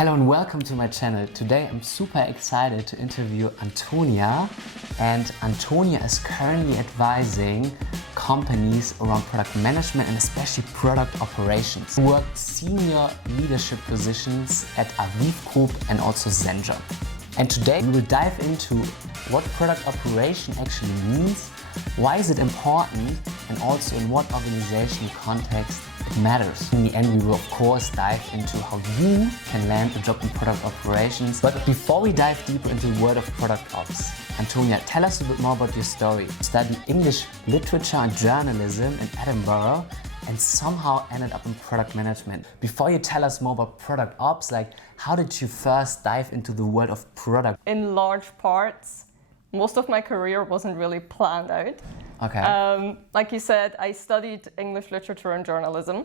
Hello and welcome to my channel. Today I'm super excited to interview Antonia, and Antonia is currently advising companies around product management and especially product operations. She worked senior leadership positions at AVIV Group and also Zenjob. And today we will dive into what product operation actually means, why is it important, and also in what organizational context it matters. In the end, we will of course dive into how you can land a job in product operations. But before we dive deeper into the world of product ops, Antonia, tell us a bit more about your story. You studied English literature and journalism in Edinburgh and somehow ended up in product management. Before you tell us more about product ops, how did you first dive into the world of product? In large parts, most of my career wasn't really planned out. Okay. Like you said, I studied English literature and journalism.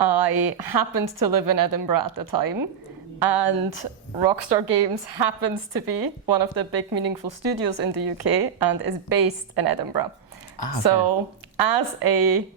I happened to live in Edinburgh at the time, and Rockstar Games happens to be one of the big meaningful studios in the UK and is based in Edinburgh. Okay. So as a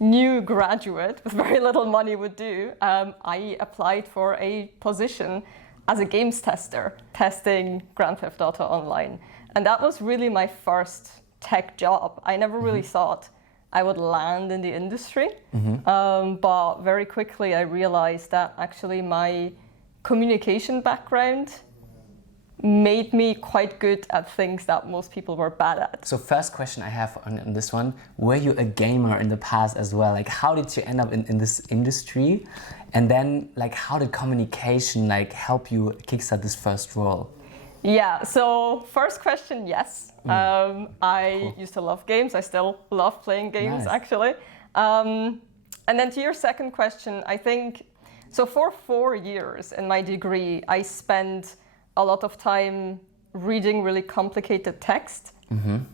new graduate with very little money would do, I applied for a position as a games tester, testing Grand Theft Auto Online. And that was really my first tech job. I never really thought I would land in the industry, but very quickly I realized that actually my communication background made me quite good at things that most people were bad at. So first question I have on this one, were you a gamer in the past as well? How did you end up in this industry? And then how did communication help you kickstart this first role? Yeah, so first question, yes. I used to love games. I still love playing games, actually. And then to your second question, I think, so for 4 years in my degree, I spent a lot of time reading really complicated text,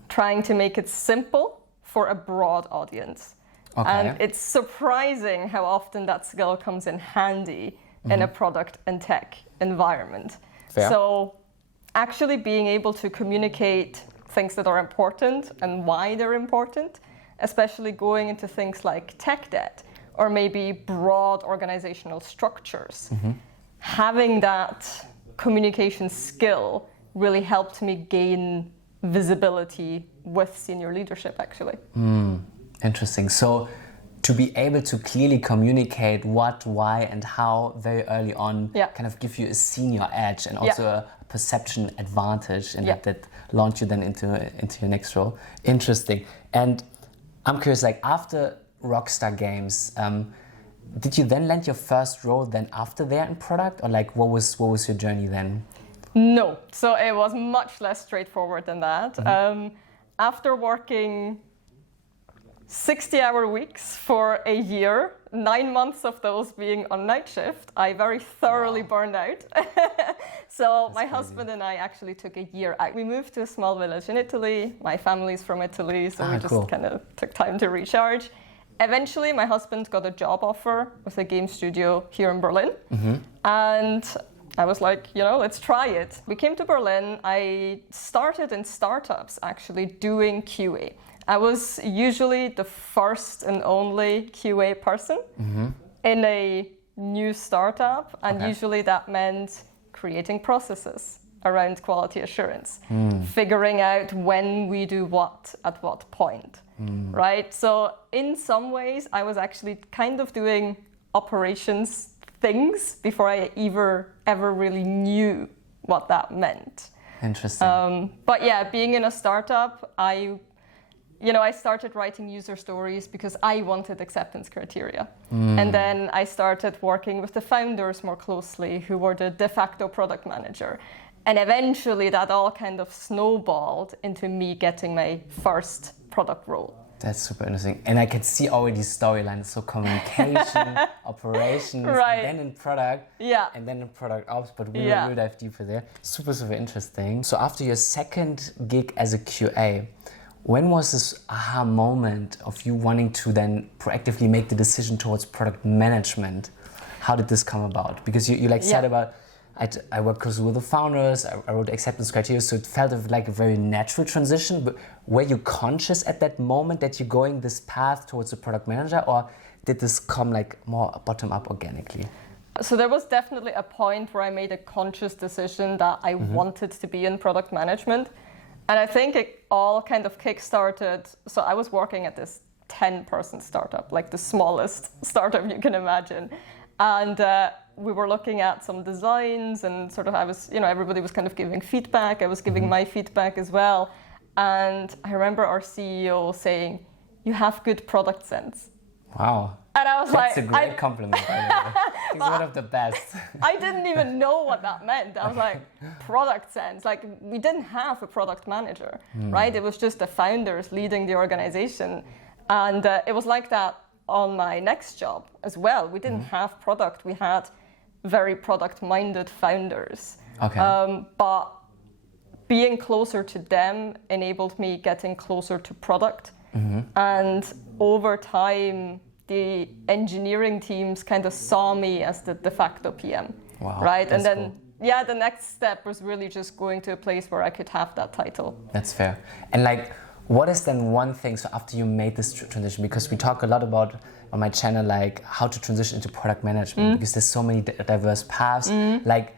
trying to make it simple for a broad audience. Okay. And it's surprising how often that skill comes in handy in a product and tech environment. Fair. So actually being able to communicate things that are important and why they're important, especially going into things like tech debt or maybe broad organizational structures, having that communication skill really helped me gain visibility with senior leadership, actually. Interesting. So to be able to clearly communicate what, why, and how very early on kind of give you a senior edge and also a perception advantage, and that launch you then into your next role. Interesting. And I'm curious, after Rockstar Games, did you then land your first role then after there in product, or what was your journey then? No, so it was much less straightforward than that. After working 60-hour weeks for a year, 9 months of those being on night shift, I very thoroughly burned out. So my husband and I actually took a year out. We moved to a small village in Italy. My family's from Italy, so we just kind of took time to recharge. Eventually, my husband got a job offer with a game studio here in Berlin. And I was like, let's try it. We came to Berlin. I started in startups, actually, doing QA. I was usually the first and only QA person in a new startup, and usually that meant creating processes around quality assurance, figuring out when we do what at what point, right? So in some ways, I was actually kind of doing operations things before I ever really knew what that meant. Interesting. But yeah, being in a startup, I started writing user stories because I wanted acceptance criteria. And then I started working with the founders more closely, who were the de facto product manager. And eventually that all kind of snowballed into me getting my first product role. That's super interesting. And I can see already storylines, so communication, operations, and then in product, and then in product ops, but we will dive deeper there. Super, super interesting. So after your second gig as a QA, when was this aha moment of you wanting to then proactively make the decision towards product management? How did this come about? Because you said about, I work closely with the founders, I wrote acceptance criteria, so it felt like a very natural transition. But were you conscious at that moment that you're going this path towards a product manager, or did this come more bottom up organically? So there was definitely a point where I made a conscious decision that I wanted to be in product management. And I think it all kind of kickstarted. So I was working at this 10-person startup, like the smallest startup you can imagine. And we were looking at some designs and sort of everybody was kind of giving feedback. I was giving my feedback as well. And I remember our CEO saying, "You have good product sense." Wow. And I was That's a great compliment, by the way. He's one of the best. I didn't even know what that meant. I was like, product sense. Like, we didn't have a product manager, right? It was just the founders leading the organization. And it was like that on my next job as well. We didn't have product. We had very product-minded founders. Okay. But being closer to them enabled me getting closer to product. And over time, the engineering teams kind of saw me as the de facto PM, wow, right? And then, cool. The next step was really just going to a place where I could have that title. That's fair. And like, what is then one thing, so after you made this transition, because we talk a lot about on my channel, like how to transition into product management, because there's so many diverse paths, like,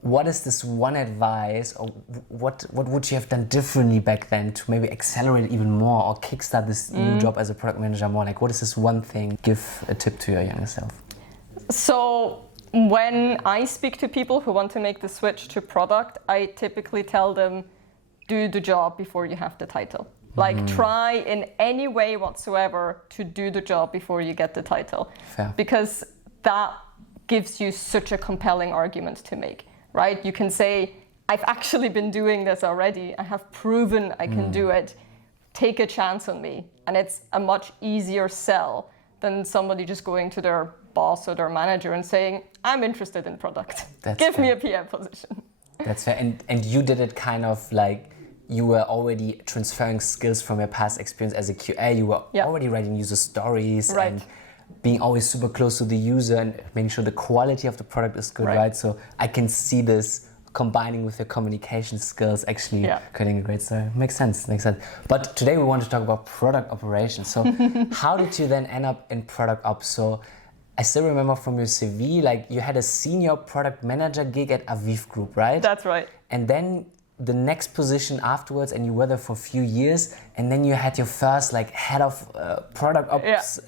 what is this one advice, or what would you have done differently back then to maybe accelerate even more or kickstart this new job as a product manager more? Like, what is this one thing? Give a tip to your younger self. So when I speak to people who want to make the switch to product, I typically tell them, do the job before you have the title. Like, try in any way whatsoever to do the job before you get the title. Fair. Because that gives you such a compelling argument to make. Right? You can say, I've actually been doing this already. I have proven I can do it. Take a chance on me. And it's a much easier sell than somebody just going to their boss or their manager and saying, I'm interested in product. Give me a PM position. That's fair. And you did it kind of like, you were already transferring skills from your past experience as a QA. You were already writing user stories and being always super close to the user and making sure the quality of the product is good, right? So I can see this combining with your communication skills, actually creating a great story. Makes sense. But today we want to talk about product operations. So how did you then end up in product ops? So I still remember from your CV, like you had a senior product manager gig at AVIV Group, right? That's right. And then the next position afterwards, and you were there for a few years, and then you had your first like head of product ops,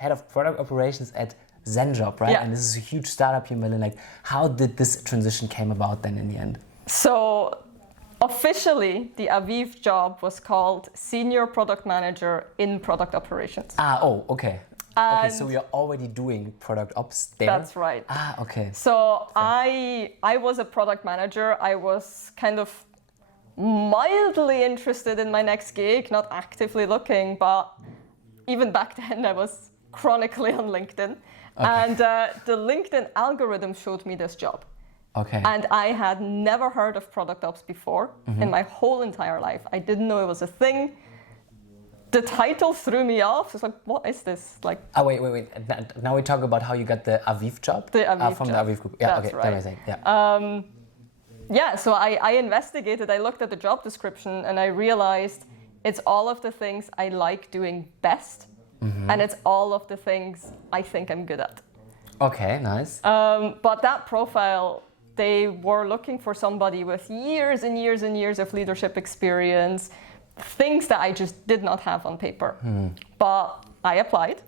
head of product operations at Zenjob, right? And this is a huge startup here in Berlin. Like, how did this transition came about then in the end? So officially, the AVIV job was called Senior Product Manager in Product Operations. Okay. Okay, so you're already doing product ops there? That's right. Okay. So I was a product manager. I was kind of mildly interested in my next gig, not actively looking, but even back then I was chronically on LinkedIn. And the LinkedIn algorithm showed me this job. Okay. And I had never heard of product ops before in my whole entire life. I didn't know it was a thing. The title threw me off. It's like, what is this? Like. Wait. Now we talk about how you got the AVIV job? The AVIV from job. the AVIV Group. That's okay. Right. So I investigated, I looked at the job description and I realized it's all of the things I like doing best. And it's all of the things I think I'm good at. Okay, nice. But that profile, they were looking for somebody with years and years and years of leadership experience, things that I just did not have on paper. But I applied,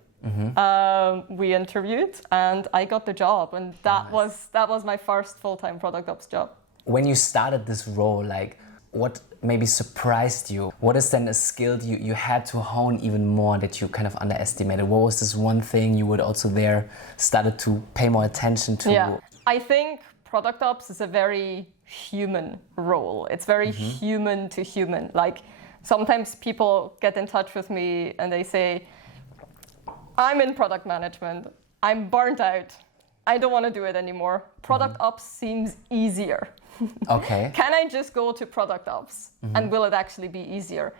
we interviewed, and I got the job. And that was my first full-time product ops job. When you started this role, like, what maybe surprised you? What is then a skill you had to hone even more that you kind of underestimated? What was this one thing you would also there started to pay more attention to? Yeah, I think product ops is a very human role. It's very human to human. Like, sometimes people get in touch with me and they say, I'm in product management, I'm burnt out, I don't want to do it anymore. Product ops seems easier. Okay. Can I just go to product ops and will it actually be easier?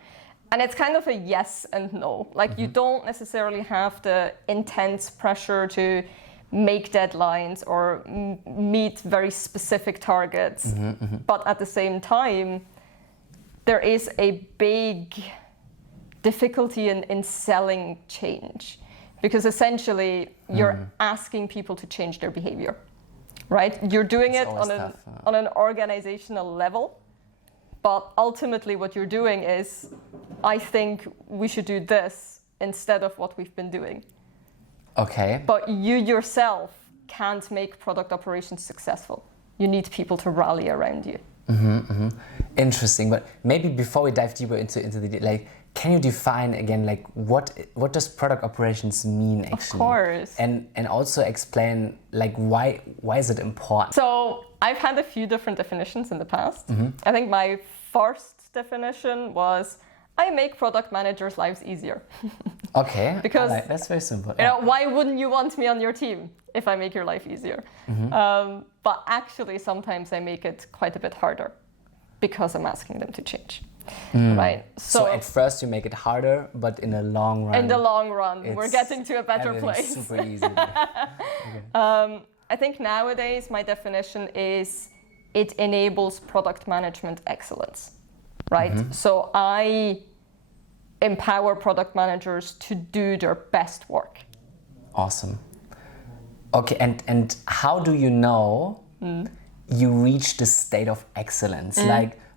And it's kind of a yes and no. Like, you don't necessarily have the intense pressure to make deadlines or meet very specific targets. But at the same time, there is a big difficulty in selling change, because essentially you're asking people to change their behavior, right? You're doing it on an organizational level, but ultimately what you're doing is, I think we should do this instead of what we've been doing. Okay. But you yourself can't make product operations successful. You need people to rally around you. Interesting, but maybe before we dive deeper into the like, can you define again like what does product operations mean actually? Of course. And also explain like why is it important? So I've had a few different definitions in the past. I think my first definition was, I make product managers' lives easier. Okay. Because that's very simple. You know, why wouldn't you want me on your team if I make your life easier? But actually, sometimes I make it quite a bit harder because I'm asking them to change. Right. So at first you make it harder, but in the long run. In the long run, we're getting to a better place. Super easy. I think nowadays my definition is it enables product management excellence. Right. So I empower product managers to do their best work. Awesome. Okay, and how do you know you reach the state of excellence?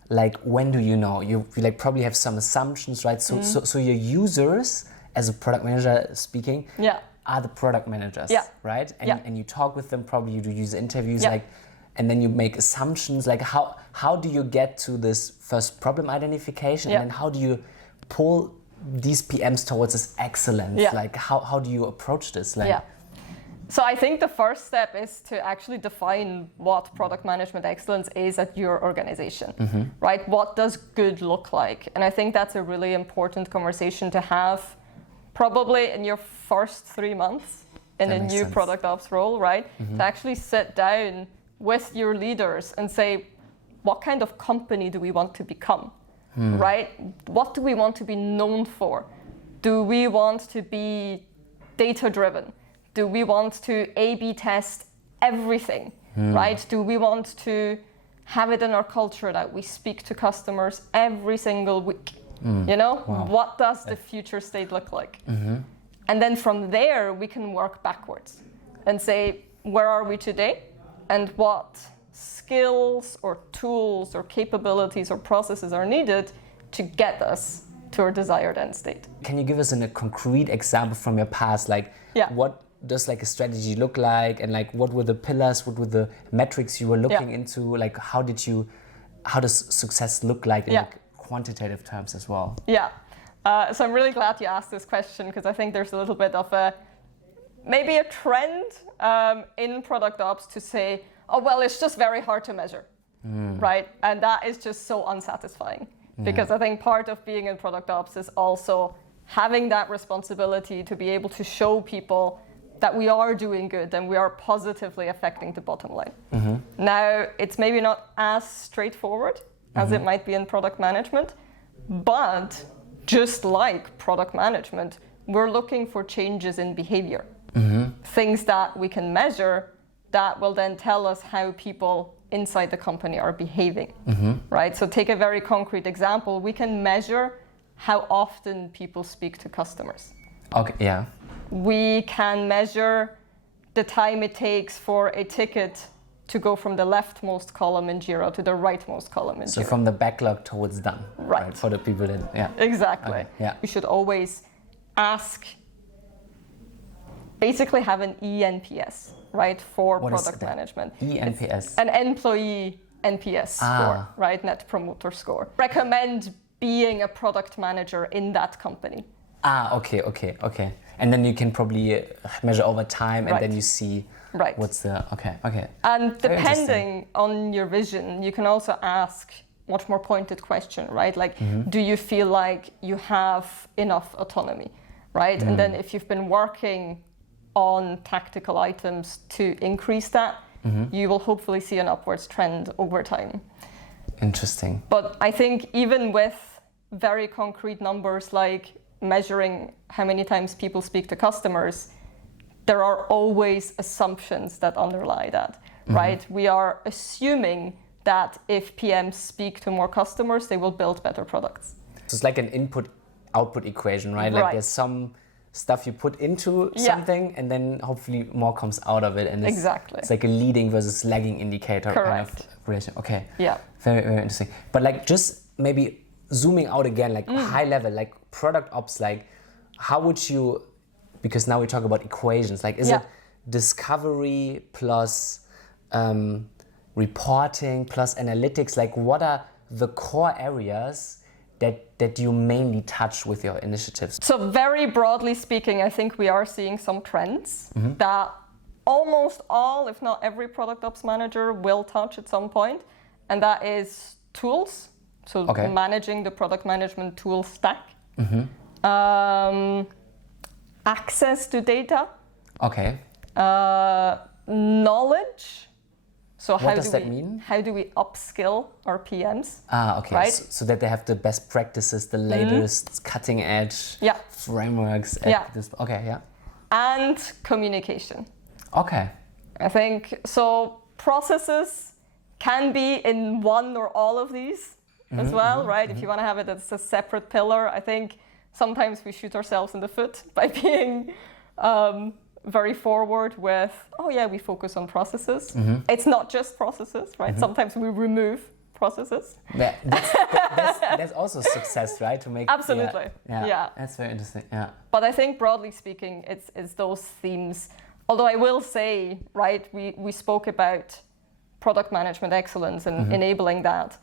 Like when do you know? You like probably have some assumptions, right? So your users, as a product manager speaking, are the product managers, right? And you talk with them, probably you do user interviews, like, and then you make assumptions. Like how do you get to this first problem identification, and then how do you pull these PMs towards this excellence? Like how do you approach this? Like, So I think the first step is to actually define what product management excellence is at your organization, right? What does good look like? And I think that's a really important conversation to have probably in your first 3 months in a new product ops role, right? To actually sit down with your leaders and say, what kind of company do we want to become, right? What do we want to be known for? Do we want to be data-driven? Do we want to A/B test everything, right? Do we want to have it in our culture that we speak to customers every single week? You know, what does the future state look like? And then from there, we can work backwards and say, where are we today? And what skills or tools or capabilities or processes are needed to get us to our desired end state? Can you give us a concrete example from your past? Like, what does like a strategy look like, and like what were the pillars, what were the metrics you were looking into? Like how does success look like in like quantitative terms as well? So I'm really glad you asked this question, because I think there's a little bit of maybe a trend in product ops to say, oh well, it's just very hard to measure, right? And that is just so unsatisfying, because I think part of being in product ops is also having that responsibility to be able to show people that we are doing good and we are positively affecting the bottom line. Now, it's maybe not as straightforward as it might be in product management, but just like product management, we're looking for changes in behavior. Things that we can measure that will then tell us how people inside the company are behaving, right? So take a very concrete example. We can measure how often people speak to customers. Okay, We can measure the time it takes for a ticket to go from the leftmost column in Jira to the rightmost column in Jira. So from the backlog towards done, right? For the people that, Exactly. Okay, We should always ask, basically have an ENPS, right, for product management. ENPS? An employee NPS score, right, Net Promoter Score. Recommend being a product manager in that company. Okay. And then you can probably measure over time, and then you see what's the, okay. And depending on your vision, you can also ask much more pointed question, right? Like, do you feel like you have enough autonomy, right? And then if you've been working on tactical items to increase that, you will hopefully see an upwards trend over time. Interesting. But I think even with very concrete numbers like measuring how many times people speak to customers, there are always assumptions that underlie that, right? We are assuming that if PMs speak to more customers, they will build better products. So it's like an input-output equation, right? Like there's stuff you put into something, and then hopefully more comes out of it. And it's like a leading versus lagging indicator kind of relation. Okay. Yeah. Very, very interesting. But like just maybe zooming out again, like high level, like product ops, like how would you, because now we talk about equations, like is it discovery plus reporting plus analytics? Like what are the core areas that you mainly touch with your initiatives? So very broadly speaking, I think we are seeing some trends that almost all, if not every product ops manager will touch at some point. And that is tools. So managing the product management tool stack. Access to data. Okay. Knowledge. So what does that mean? How do we upskill our PMs? Okay. Right? So that they have the best practices, the latest cutting edge frameworks. Okay, And communication. Okay. I think so. Processes can be in one or all of these as well, right? If you want to have it as a separate pillar, I think sometimes we shoot ourselves in the foot by being very forward with, we focus on processes. It's not just processes, right? Sometimes we remove processes. That's also success, right? To make absolutely, yeah. That's very interesting. Yeah. But I think broadly speaking, it's those themes. Although I will say, right, we spoke about product management excellence and enabling that,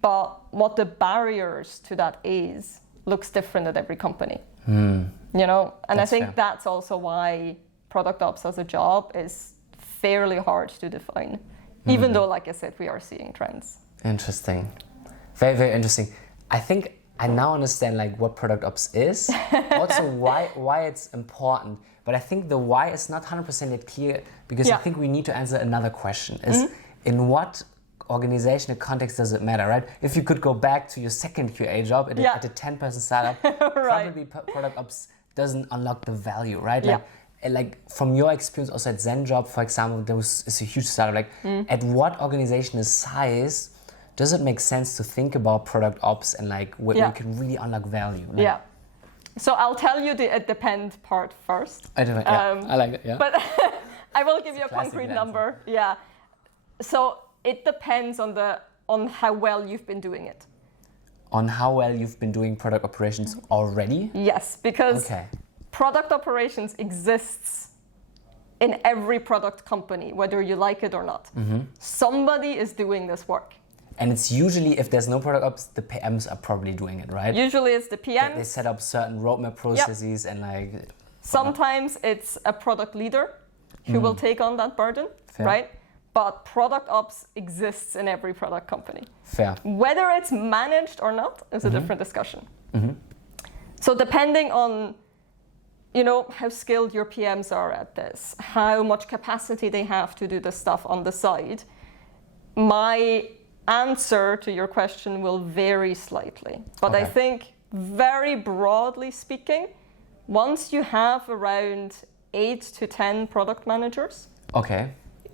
but what the barriers to that is looks different at every company. You know, and I think that's also why product ops as a job is fairly hard to define, even though, like I said, we are seeing trends. Interesting. Very, very interesting. I think I now understand like what product ops is, also why it's important. But I think the why is not 100% yet clear, because I think we need to answer another question. Is in what organizational context does it matter, right? If you could go back to your second QA job at a 10-person startup, probably product ops doesn't unlock the value, right? Like from your experience also at Zenjob, for example, it's a huge startup. Like at what organizational size does it make sense to think about product ops and like where you can really unlock value? Like, So I'll tell you the it depends part first. I like it, But I will give you a concrete number. Yeah. So it depends on how well you've been doing it. On how well you've been doing product operations already? Yes, because product operations exists in every product company, whether you like it or not. Somebody is doing this work. And it's usually, if there's no product ops, the PMs are probably doing it, right? Usually it's the PMs. They set up certain roadmap processes and like... Sometimes it's a product leader who will take on that burden, right? But product ops exists in every product company. Fair. Whether it's managed or not is a different discussion. So depending on, you know, how skilled your PMs are at this, how much capacity they have to do the stuff on the side, my answer to your question will vary slightly. But I think very broadly speaking, once you have around 8 to 10 product managers,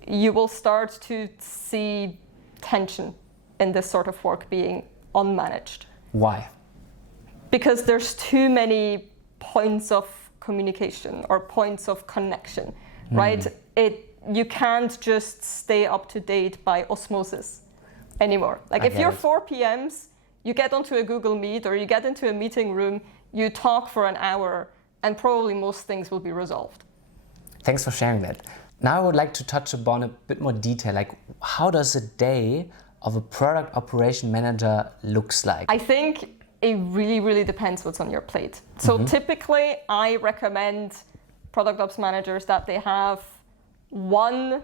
you will start to see tension in this sort of work being unmanaged. Why? Because there's too many points of communication or points of connection, right? You can't just stay up to date by osmosis anymore. Like if you're 4 PMs, you get onto a Google Meet or you get into a meeting room, you talk for an hour, and probably most things will be resolved. Thanks for sharing that. Now I would like to touch upon a bit more detail, like how does a day of a product operation manager looks like? I think it really, really depends what's on your plate. So typically I recommend product ops managers that they have one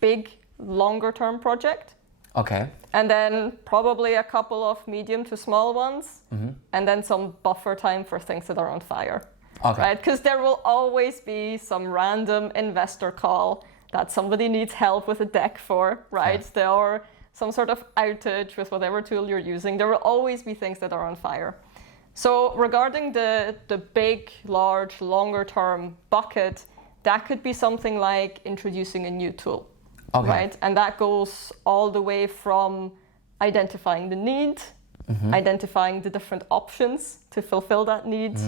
big longer term project. And then probably a couple of medium to small ones, and then some buffer time for things that are on fire. Right? Because there will always be some random investor call that somebody needs help with a deck for, right? Or some sort of outage with whatever tool you're using. There will always be things that are on fire. So regarding the big, large, longer term bucket, that could be something like introducing a new tool, right? And that goes all the way from identifying the need, identifying the different options to fulfill that need,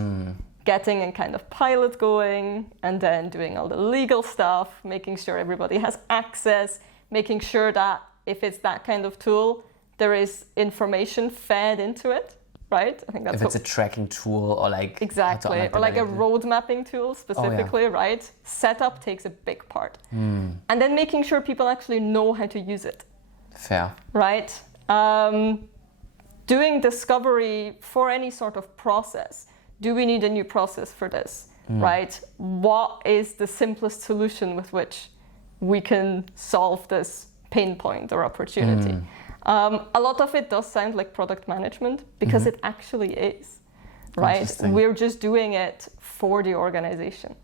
getting a kind of pilot going, and then doing all the legal stuff, making sure everybody has access, making sure that if it's that kind of tool, there is information fed into it, right? I think that's if it's a tracking tool or like exactly, or like a road mapping tool specifically, right? Setup takes a big part, and then making sure people actually know how to use it. Fair. Right. Doing discovery for any sort of process. Do we need a new process for this? Right? What is the simplest solution with which we can solve this pain point or opportunity? A lot of it does sound like product management because it actually is, right? We're just doing it for the organization.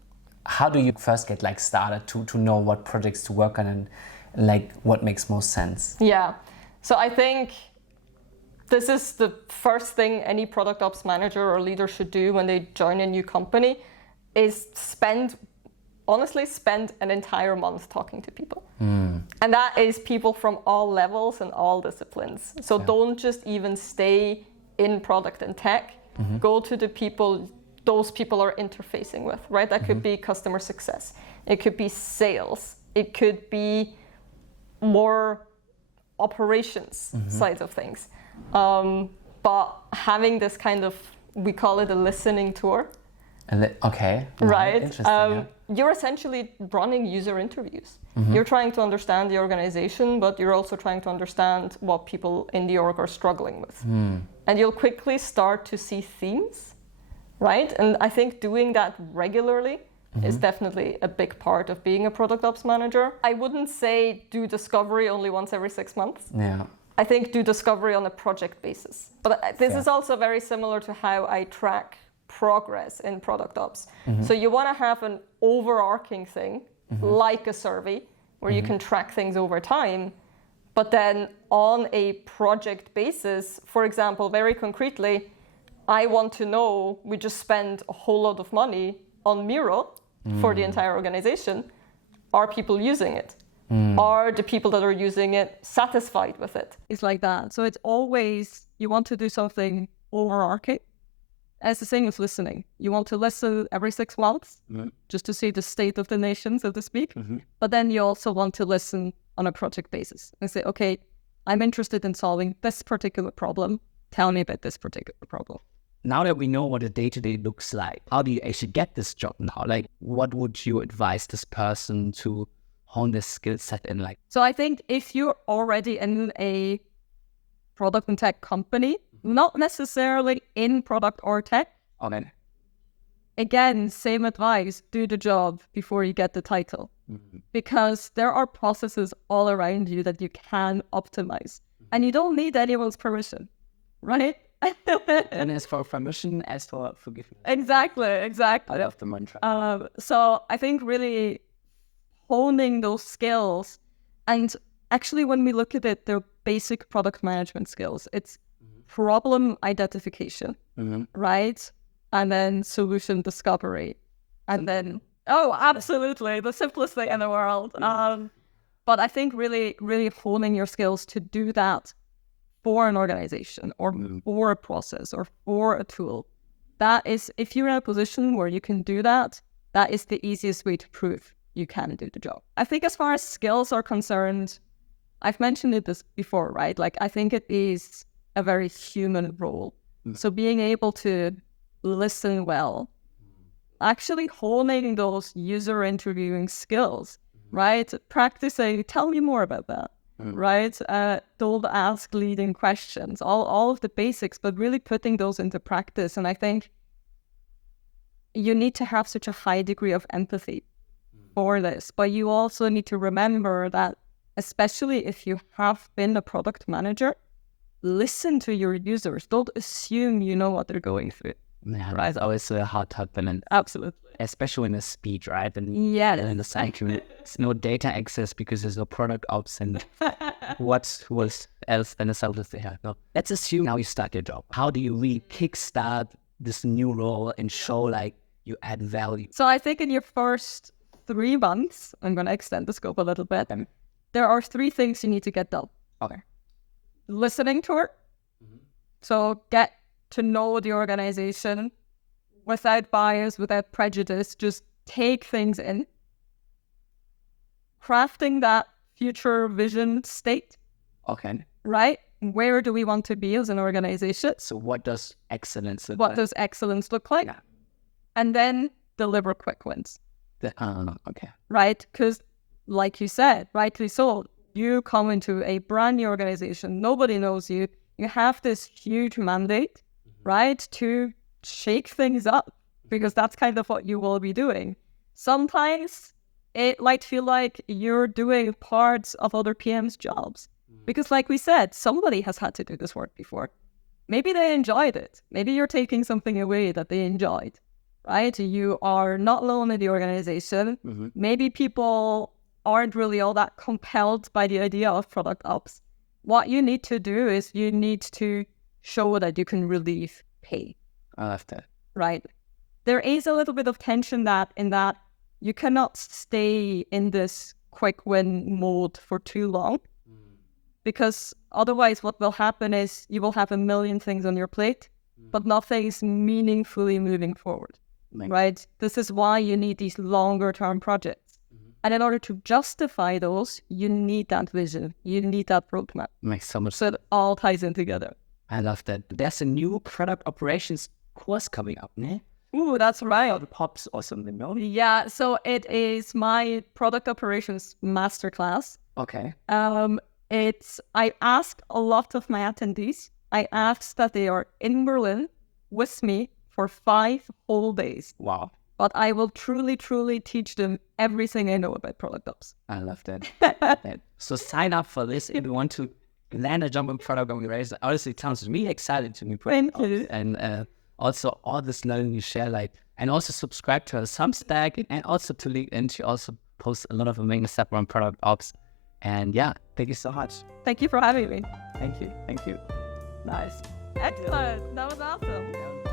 How do you first get like started to know what projects to work on and like what makes most sense? Yeah. So I think this is the first thing any product ops manager or leader should do when they join a new company is honestly spend an entire month talking to people. And that is people from all levels and all disciplines. So don't just even stay in product and tech. Go to the people those people are interfacing with, right? That could be customer success. It could be sales. It could be more operations side of things. But having this kind of, we call it a listening tour. Okay. Right. Interesting. You're essentially running user interviews. You're trying to understand the organization, but you're also trying to understand what people in the org are struggling with. And you'll quickly start to see themes, right? And I think doing that regularly is definitely a big part of being a product ops manager. I wouldn't say do discovery only once every 6 months. Yeah. I think do discovery on a project basis. But this is also very similar to how I track progress in product ops. So you want to have an overarching thing, like a survey, where you can track things over time. But then on a project basis, for example, very concretely, I want to know, we just spend a whole lot of money on Miro for the entire organization. Are people using it? Are the people that are using it satisfied with it? It's like that. So it's always, you want to do something overarching. And it's the same as listening. You want to listen every 6 months, just to see the state of the nation, so to speak. But then you also want to listen on a project basis and say, okay, I'm interested in solving this particular problem. Tell me about this particular problem. Now that we know what a day-to-day looks like, how do you actually get this job now? Like, what would you advise this person to hone this skill set in? Like, so I think if you're already in a product and tech company, not necessarily in product or tech, again, same advice, do the job before you get the title. Because there are processes all around you that you can optimize. And you don't need anyone's permission, right? And as for permission, as for forgiveness. Exactly. I love the mantra. So I think really honing those skills, and actually when we look at it, they're basic product management skills. It's problem identification, right? And then solution discovery. And then, absolutely, the simplest thing in the world. But I think really, really honing your skills to do that for an organization or for a process or for a tool. That is, if you're in a position where you can do that, that is the easiest way to prove you can do the job. I think as far as skills are concerned, I've mentioned it this before, right? Like, I think it is a very human role. So being able to listen well, actually honing those user interviewing skills, right? Practicing, tell me more about that. Right? Don't ask leading questions, all of the basics, but really putting those into practice. And I think you need to have such a high degree of empathy for this, but you also need to remember that, especially if you have been a product manager, listen to your users. Don't assume you know what they're going through. Yeah, right. It's always a hard topic. Absolutely. Especially in a speech, right? And in the sanctuary, it's no data access because there's no product ops and what was else than a self they have. No. Let's assume now you start your job. How do you really kickstart this new role and show like you add value? So I think in your first 3 months, I'm going to extend the scope a little bit. There are 3 things you need to get done. Okay. Listening tour. So get to know the organization, without bias, without prejudice, just take things in, crafting that future vision state. Okay. Right? Where do we want to be as an organization? So what does excellence look What like? does excellence look like? Yeah. And then deliver quick wins. Okay. Right? Because like you said, rightly so, you come into a brand new organization, nobody knows you, you have this huge mandate, right, to shake things up, because that's kind of what you will be doing. Sometimes it might feel like you're doing parts of other PM's jobs, because like we said, somebody has had to do this work before. Maybe they enjoyed it. Maybe you're taking something away that they enjoyed, right? You are not alone in the organization. Maybe people aren't really all that compelled by the idea of product ops. What you need to do is you need to show that you can relieve pain. I love that. Right. There is a little bit of tension in that you cannot stay in this quick win mode for too long, because otherwise what will happen is you will have a million things on your plate, but nothing's meaningfully moving forward. Right? This is why you need these longer term projects. And in order to justify those, you need that vision. You need that roadmap. Makes so much So it all ties in together. I love that. There's a new product operations course coming up, ne? Ooh, that's right. Or the pops or something, no? Yeah, so it is my product operations masterclass. Okay. I asked a lot of my attendees. I asked that they are in Berlin with me for 5 whole days. Wow. But I will truly, truly teach them everything I know about product ops. I love that. So sign up for this if you want to land a job in product operations. Honestly, it sounds really exciting to me. Thank you. And also all this learning you share, and also subscribe to our Substack and also to LinkedIn. She also posts a lot of amazing stuff on product ops. And yeah, thank you so much. Thank you for having me. Thank you. Nice. Excellent. That was awesome.